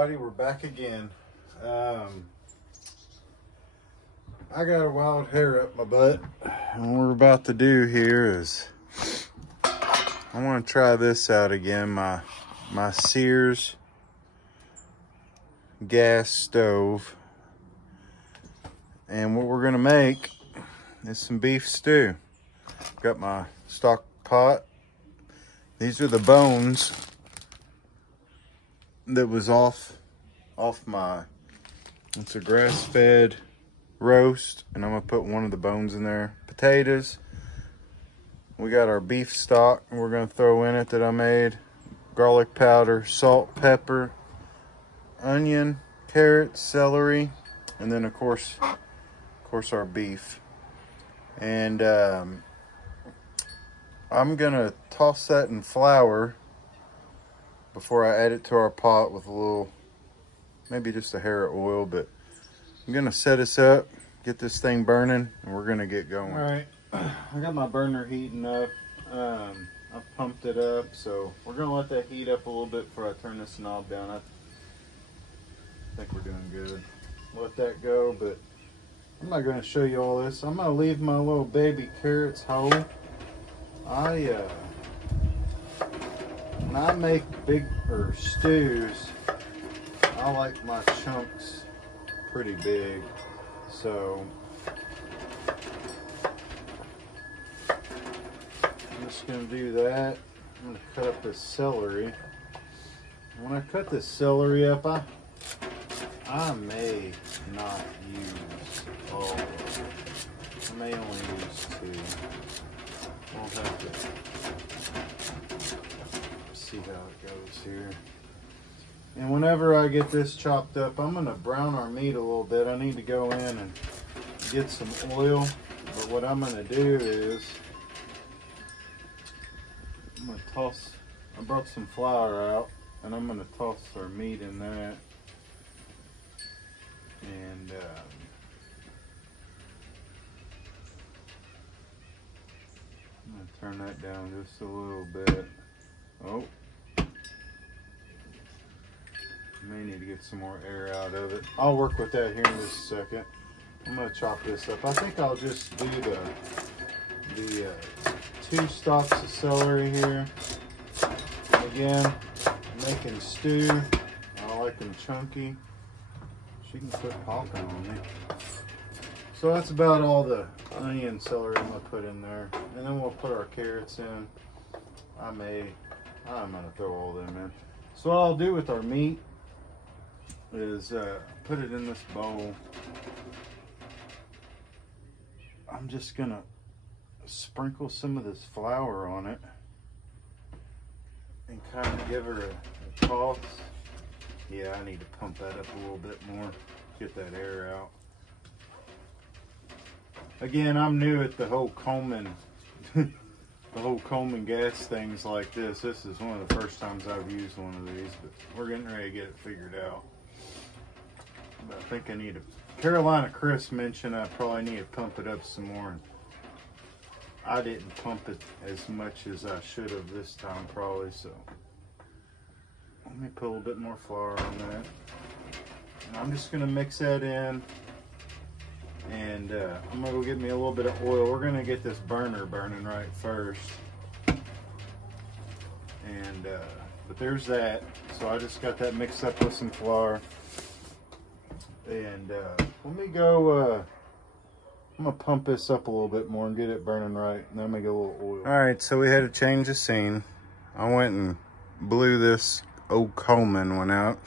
everybody, we're back again. I got a wild hair up my butt, and what we're about to do here is I want to try this out again, my Sears gas stove. And what we're gonna make is some beef stew. Got my stock pot. These are the bones that was off my, it's a grass-fed roast, and I'm gonna put one of the bones in there. Potatoes. We got our beef stock we're gonna throw in it that I made. Garlic powder, salt, pepper, onion, carrots, celery, and then of course our beef. And I'm gonna toss that in flour before I add it to our pot with a little, maybe just a hair of oil, but I'm gonna set us up, get this thing burning, and we're gonna get going. All right, I got my burner heating up. I've pumped it up, so we're gonna let that heat up a little bit before I turn this knob down. I think we're doing good. Let that go, but I'm not gonna show you all this. I'm gonna leave my little baby carrots whole. When I make big stews, I like my chunks pretty big, so I'm just gonna do that. I'm gonna cut up this celery. When I cut this celery up, I may not use all of it. I may only use 2. We'll have to see how it goes here. And whenever I get this chopped up, I'm gonna brown our meat a little bit. I need to go in and get some oil. But what I'm gonna do is, I'm gonna toss, I brought some flour out, and I'm gonna toss our meat in that. And I'm gonna turn that down just a little bit. Oh, may need to get some more air out of it. I'll work with that here in just a second. I'm gonna chop this up. I think I'll just do the 2 stalks of celery here. And again, making stew. I like them chunky. She can quit talking on me. So that's about all the onion celery I'm gonna put in there. And then we'll put our carrots in. I'm gonna throw all them in. So what I'll do with our meat is put it in this bowl. I'm just gonna sprinkle some of this flour on it and kind of give her a toss. Yeah, I need to pump that up a little bit more, get that air out. Again, I'm new at the whole Coleman, gas things like this. This is one of the first times I've used one of these, but we're getting ready to get it figured out. But I think I need to, Carolina Chris mentioned I probably need to pump it up some more. And I didn't pump it as much as I should have this time probably, so. Let me put a little bit more flour on that. And I'm just gonna mix that in. And I'm gonna go get me a little bit of oil. We're gonna get this burner burning right first. And, but there's that. So I just got that mixed up with some flour. And let me go, I'm gonna pump this up a little bit more and get it burning right. And then I'm gonna get a little oil. All right, so we had to change the scene. I went and blew this old Coleman one out.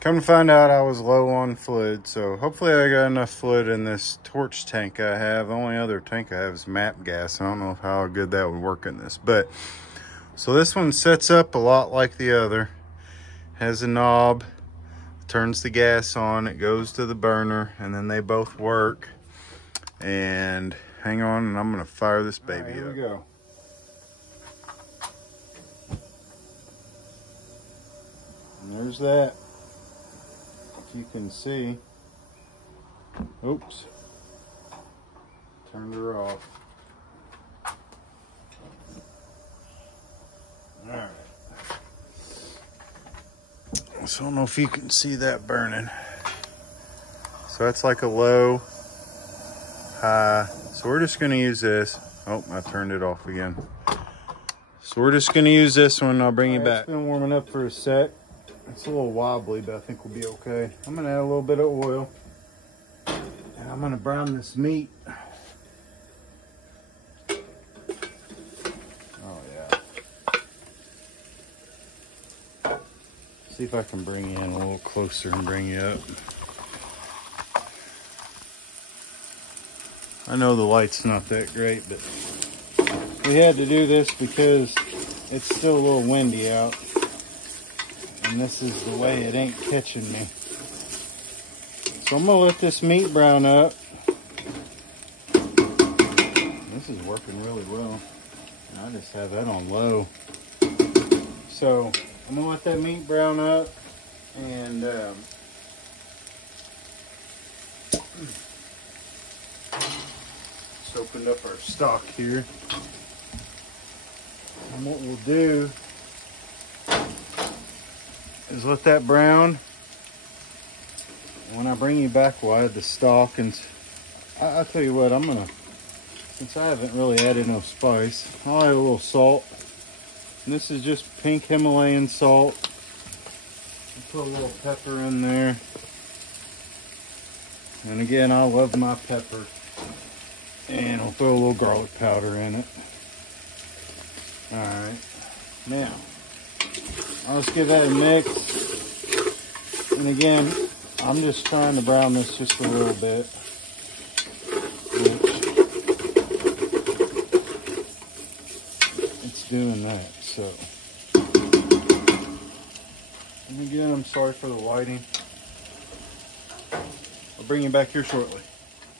Come to find out I was low on fluid, so hopefully I got enough fluid in this torch tank I have. The only other tank I have is MAP gas. I don't know how good that would work in this, but so this one sets up a lot like the other. Has a knob, turns the gas on, it goes to the burner, and then they both work. And hang on, and I'm gonna fire this baby up. Here we go. And there's that. If you can see. Oops. Turned her off. Alright. So I don't know if you can see that burning. So that's like a low, high. So we're just gonna use this. Oh, I turned it off again. So we're just gonna use this one. I'll bring you back. It's been warming up for a sec. It's a little wobbly, but I think we'll be okay. I'm gonna add a little bit of oil. And I'm gonna brown this meat. Oh yeah. See if I can bring you in a little closer and bring you up. I know the light's not that great, but we had to do this because it's still a little windy out. And this is the way it ain't catching me. So I'm gonna let this meat brown up. This is working really well. And I just have that on low. So I'm gonna let that meat brown up and just opened up our stock here. And what we'll do is let that brown. When I bring you back, we'll add the stock. And I'll tell you what, I'm gonna, since I haven't really added no spice, I'll add a little salt. And this is just pink Himalayan salt. I'll put a little pepper in there. And again, I love my pepper. And I'll throw a little garlic powder in it. All right, now I'll just give that a mix. And again, I'm just trying to brown this just a little bit. It's doing that, so. And again, I'm sorry for the lighting. I'll bring you back here shortly.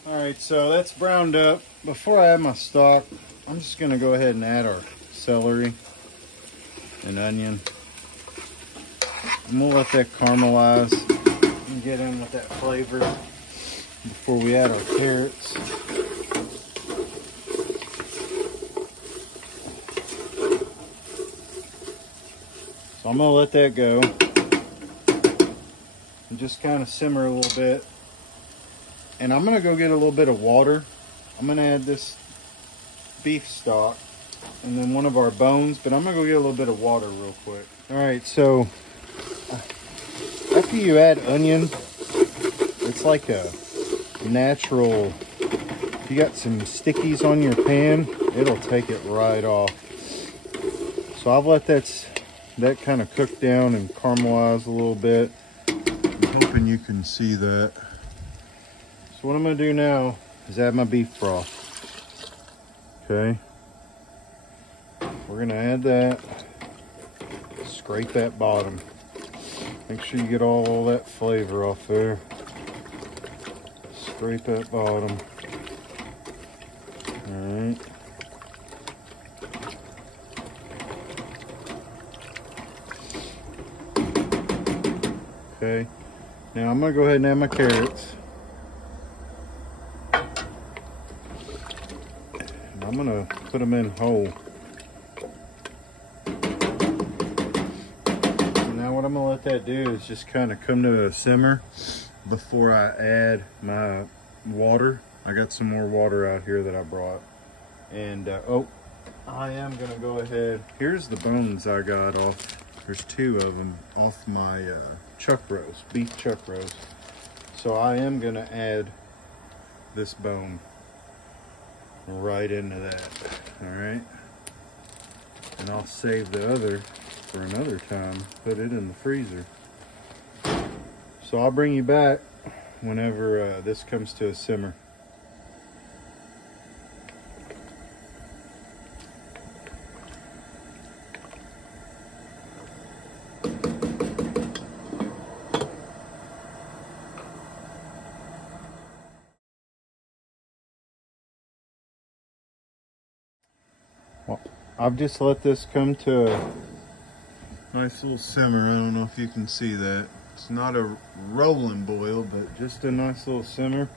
All right, so that's browned up. Before I add my stock, I'm just gonna go ahead and add our celery and onion. And we'll let that caramelize and get in with that flavor before we add our carrots. So I'm gonna let that go and just kind of simmer a little bit. And I'm gonna go get a little bit of water. I'm gonna add this beef stock and then one of our bones, but I'm gonna go get a little bit of water real quick. All right, so after you add onion, it's like a natural, if you got some stickies on your pan, it'll take it right off. So I've let that kind of cook down and caramelize a little bit. I'm hoping you can see that. So what I'm gonna do now is add my beef broth. Okay. We're gonna add that, scrape that bottom. Make sure you get all that flavor off there. Scrape that bottom. All right. Okay. Now I'm gonna go ahead and add my carrots. And I'm gonna put them in whole. What I'm gonna let that do is just kind of come to a simmer before I add my water. I got some more water out here that I brought. And oh, I am gonna go ahead. Here's the bones I got off. There's two of them off my chuck roast, beef chuck roast. So I am gonna add this bone right into that, all right? And I'll save the other for another time, put it in the freezer. So I'll bring you back whenever this comes to a simmer. Well, I've just let this come to a nice little simmer. I don't know if you can see that. It's not a rolling boil, but just a nice little simmer.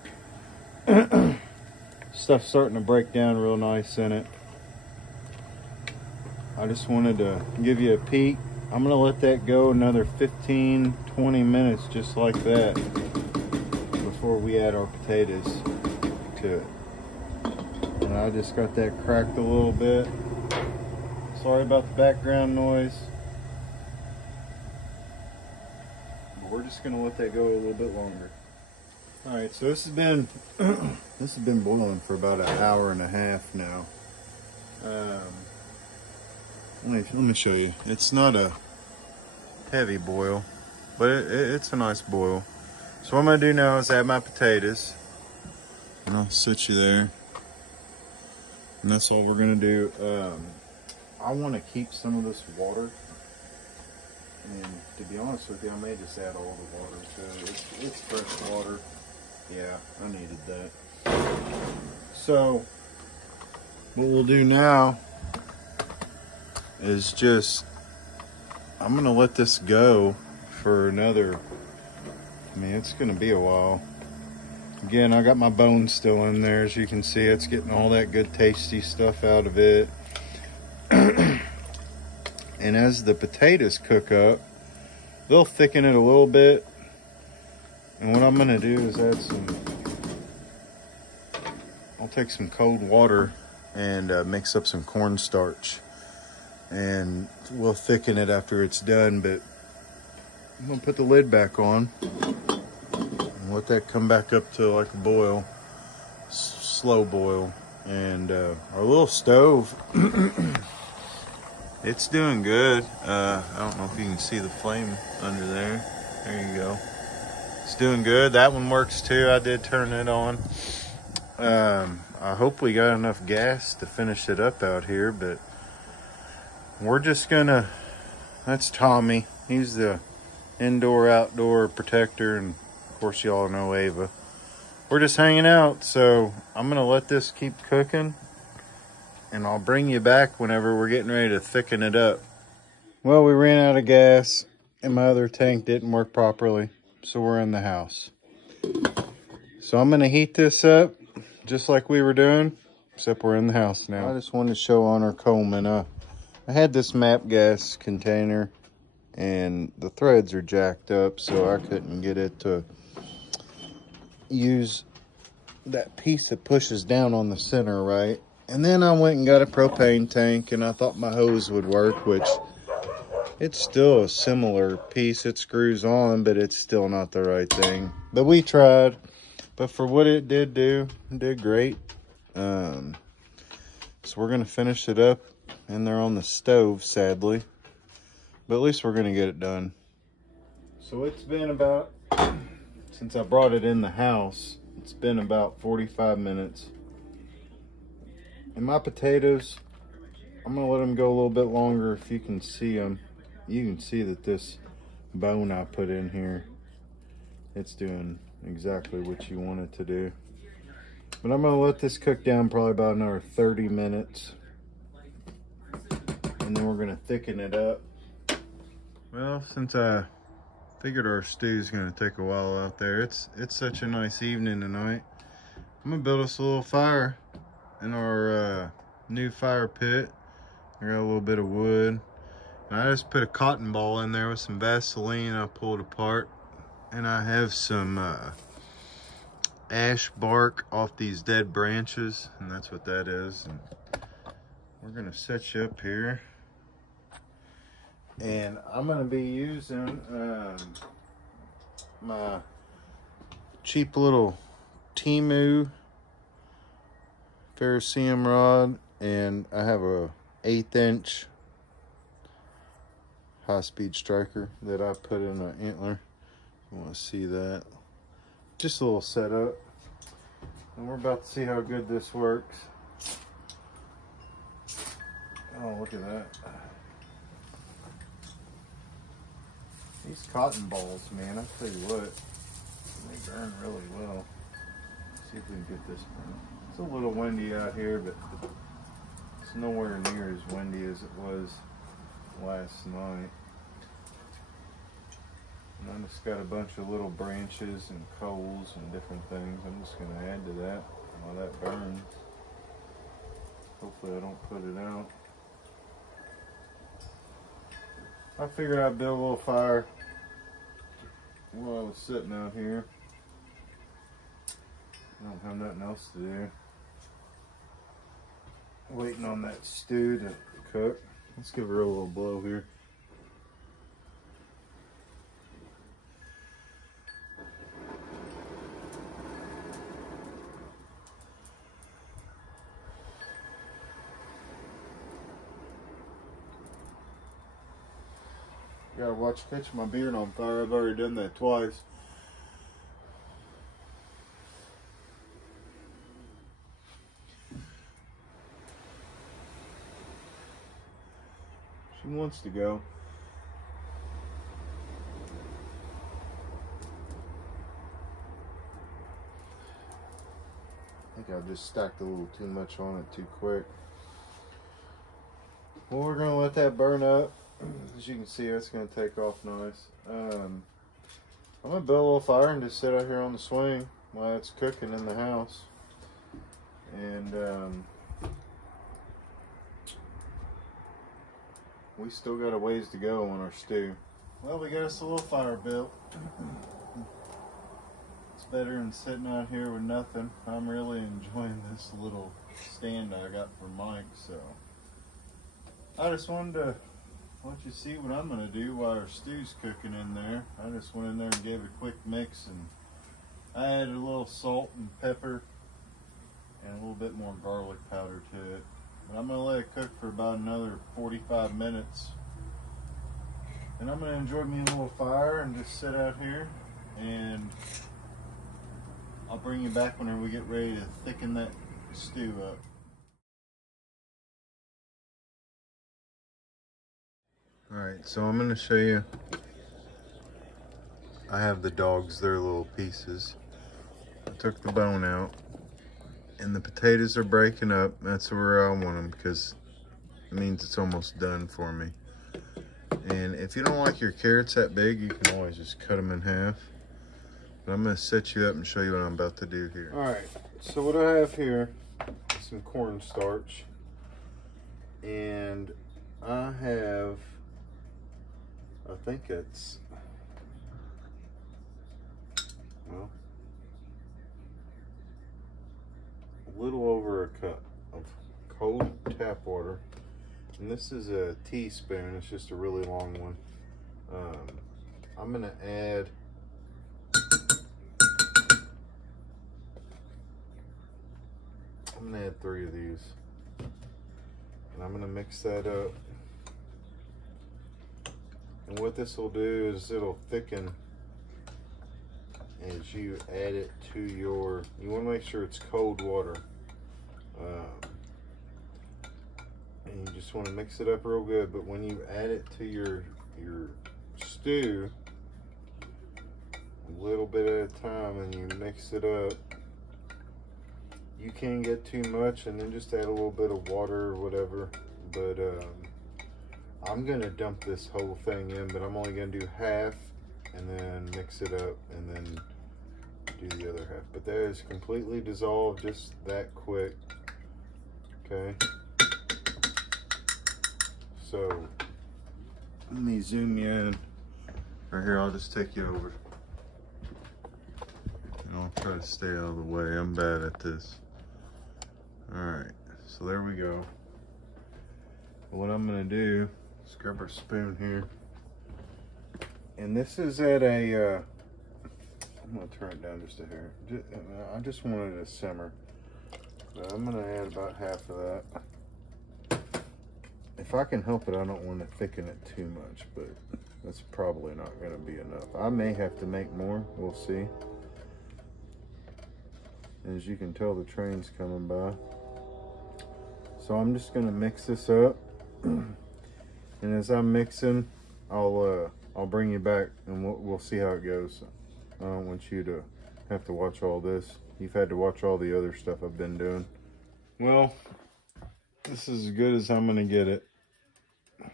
Stuff's starting to break down real nice in it. I just wanted to give you a peek. I'm gonna let that go another 15, 20 minutes just like that before we add our potatoes to it. And I just got that cracked a little bit. Sorry about the background noise. But we're just gonna let that go a little bit longer. All right, so this has been this has been boiling for about an hour and a half now. Let me show you. It's not a heavy boil, but it's a nice boil. So what I'm gonna do now is add my potatoes, and I'll sit you there. And that's all we're gonna do. I want to keep some of this water, and to be honest with you, I may just add all the water to it. It's fresh water. Yeah, I needed that. So what we'll do now is just, I'm gonna let this go for another, I mean, it's gonna be a while. Again, I got my bones still in there. As you can see, it's getting all that good tasty stuff out of it. And as the potatoes cook up, they'll thicken it a little bit. And what I'm gonna do is add I'll take some cold water and mix up some cornstarch. And we'll thicken it after it's done, but I'm gonna put the lid back on and let that come back up to like a boil, slow boil. And our little stove, it's doing good. I don't know if you can see the flame under there. There you go. It's doing good. That one works too. I did turn it on. I hope we got enough gas to finish it up out here, but we're just gonna, that's Tommy. He's the indoor-outdoor protector, and of course y'all know Ava. We're just hanging out, so I'm gonna let this keep cooking, and I'll bring you back whenever we're getting ready to thicken it up. Well, we ran out of gas, and my other tank didn't work properly, so we're in the house. So I'm gonna heat this up, just like we were doing, except we're in the house now. I just wanted to show on our Coleman, I had this MAP gas container, and the threads are jacked up, so I couldn't get it to use that piece that pushes down on the center, right? And then I went and got a propane tank, and I thought my hose would work, which it's still a similar piece. It screws on, but it's still not the right thing. But we tried. But for what it did do, it did great. So we're going to finish it up in there on the stove, sadly. But at least we're going to get it done. So it's been about, since I brought it in the house, it's been about 45 minutes. And my potatoes, I'm going to let them go a little bit longer. If you can see them, you can see that this bone I put in here, it's doing exactly what you want it to do. But I'm going to let this cook down probably about another 30 minutes. And then we're going to thicken it up. Well, since I figured our stew's going to take a while out there, it's such a nice evening tonight. I'm going to build us a little fire in our new fire pit. I got a little bit of wood. And I just put a cotton ball in there with some Vaseline I pulled apart. And I have some ash bark off these dead branches, and that's what that is. And we're going to set you up here. And I'm going to be using my cheap little Temu ferrocerium rod, and I have a 1/8 inch high-speed striker that I put in an antler. You want to see that? Just a little setup, and we're about to see how good this works. Oh, look at that. These cotton balls, man, I tell you what, they burn really well. Let's see if we can get this one. It's a little windy out here, but it's nowhere near as windy as it was last night. And I just got a bunch of little branches and coals and different things. I'm just going to add to that while that burns. Hopefully I don't put it out. I figured I'd build a little fire while I was sitting out here. I don't have nothing else to do. Waiting on that stew to cook. Let's give her a little blow here. Gotta watch catch my beard on fire. I've already done that twice. She wants to go. I think I just stacked a little too much on it too quick. Well, we're gonna let that burn up. As you can see, it's gonna take off nice. I'm gonna build a little fire and just sit out here on the swing while it's cooking in the house. And we still got a ways to go on our stew. Well, we got us a little fire built. It's better than sitting out here with nothing. I'm really enjoying this little stand I got for Mike, so I just wanted to let you see what I'm gonna do while our stew's cooking in there. I just went in there and gave it a quick mix, and I added a little salt and pepper and a little bit more garlic powder to it. But I'm gonna let it cook for about another 45 minutes. And I'm gonna enjoy me a little fire and just sit out here, and I'll bring you back whenever we get ready to thicken that stew up. Alright, so I'm gonna show you. I have the dogs, their little pieces. I took the bone out. And the potatoes are breaking up. That's where I want them, because it means it's almost done for me. And if you don't like your carrots that big, you can always just cut them in half. But I'm going to set you up and show you what I'm about to do here. Alright, so what I have here is some cornstarch. And I have, I think it's, well, a little over a cup of cold tap water, and this is a teaspoon. It's just a really long one. I'm gonna add I'm gonna add 3 of these, and I'm gonna mix that up. And what this will do is it'll thicken as you add it to your, you want to make sure it's cold water, and you just want to mix it up real good. But when you add it to your stew, a little bit at a time, and you mix it up, you can get too much, and then just add a little bit of water or whatever. But I'm gonna dump this whole thing in, but I'm only gonna do half and then mix it up and then do the other half. But that is completely dissolved just that quick. Okay, so let me zoom you in right here. I'll just take you over and I'll try to stay out of the way. I'm bad at this. All right, so there we go. What I'm gonna do is grab our spoon here, and this is at a I'm gonna turn it down just a hair. I just wanted it to simmer, but I'm gonna add about half of that. If I can help it, I don't want to thicken it too much, but that's probably not gonna be enough. I may have to make more, we'll see. As you can tell, the train's coming by. So I'm just gonna mix this up. And as I'm mixing, I'll bring you back and we'll see how it goes. I don't want you to have to watch all this. You've had to watch all the other stuff I've been doing. Well, this is as good as I'm gonna get it. It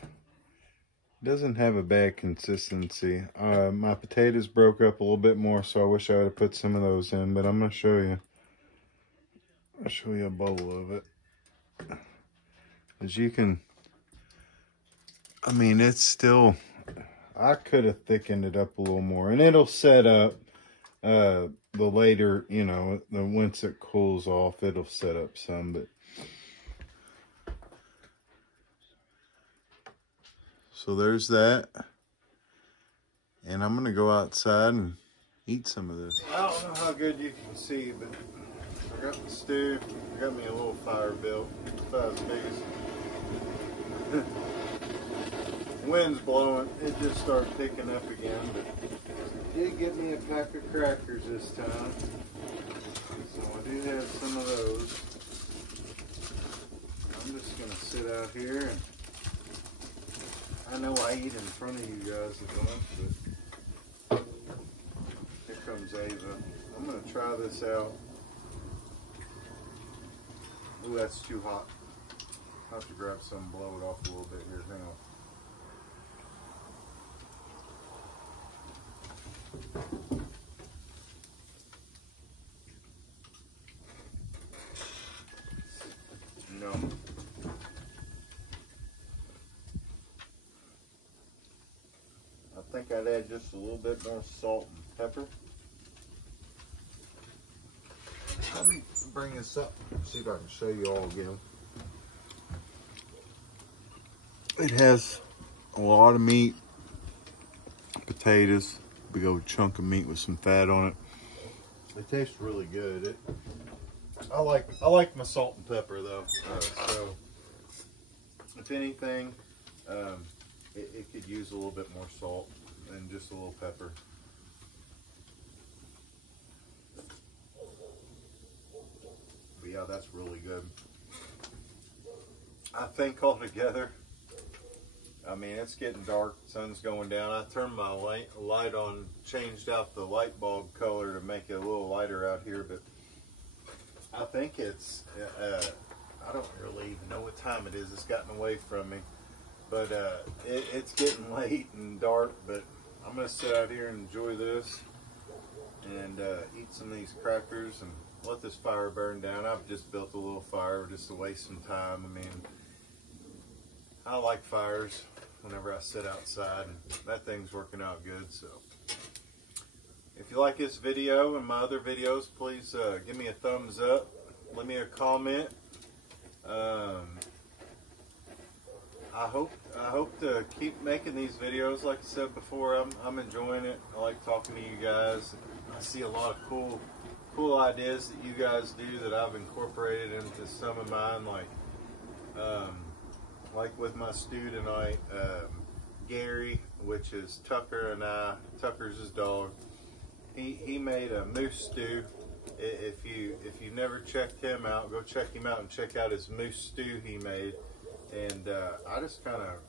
doesn't have a bad consistency. My potatoes broke up a little bit more, so I wish I would have put some of those in, but I'm gonna show you. I'll show you a bowl of it. As you can, I mean, it's still I could have thickened it up a little more, and it'll set up the later, you know, once it cools off, it'll set up some. But so there's that, and I'm gonna go outside and eat some of this. I don't know how good you can see, but I got the stew. I got me a little fire built, about as big as. Wind's blowing, it just started picking up again, but I did get me a pack of crackers this time. So I do have some of those. I'm just gonna sit out here, and I know I eat in front of you guys at lunch, but here comes Ava. I'm gonna try this out. Ooh, that's too hot. I'll have to grab some and blow it off a little bit here. Hang on. No. I think I'd add just a little bit more salt and pepper. Let me bring this up, see if I can show you all again. It has a lot of meat, potatoes, big old chunk of meat with some fat on it. It tastes really good. I like my salt and pepper though. So if anything, it could use a little bit more salt and just a little pepper. But yeah, that's really good. I think altogether, I mean, it's getting dark, sun's going down. I turned my light on, changed out the light bulb color to make it a little lighter out here, but I think it's, I don't really even know what time it is. It's gotten away from me, but it's getting late and dark, but I'm going to sit out here and enjoy this and eat some of these crackers and let this fire burn down. I've just built a little fire just to waste some time. I mean, I like fires whenever I sit outside, and that thing's working out good. So if you like this video and my other videos, please give me a thumbs up, leave me a comment. I hope to keep making these videos. Like I said before, I'm enjoying it. I like talking to you guys. I see a lot of cool ideas that you guys do that I've incorporated into some of mine, like with my stew tonight, Gary, which is Tucker and I. Tucker's his dog. He made a moose stew. If you've never checked him out, go check him out and check out his moose stew he made. And I just kind of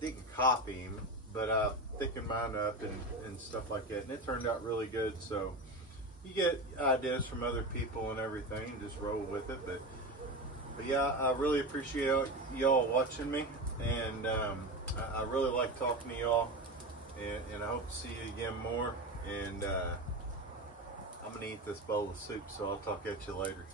didn't copy him, but I thickened mine up and stuff like that, and it turned out really good. So you get ideas from other people and everything, and just roll with it. But yeah, I really appreciate y'all watching me, and I really like talking to y'all, and I hope to see you again more. And I'm gonna eat this bowl of soup, so I'll talk at you later.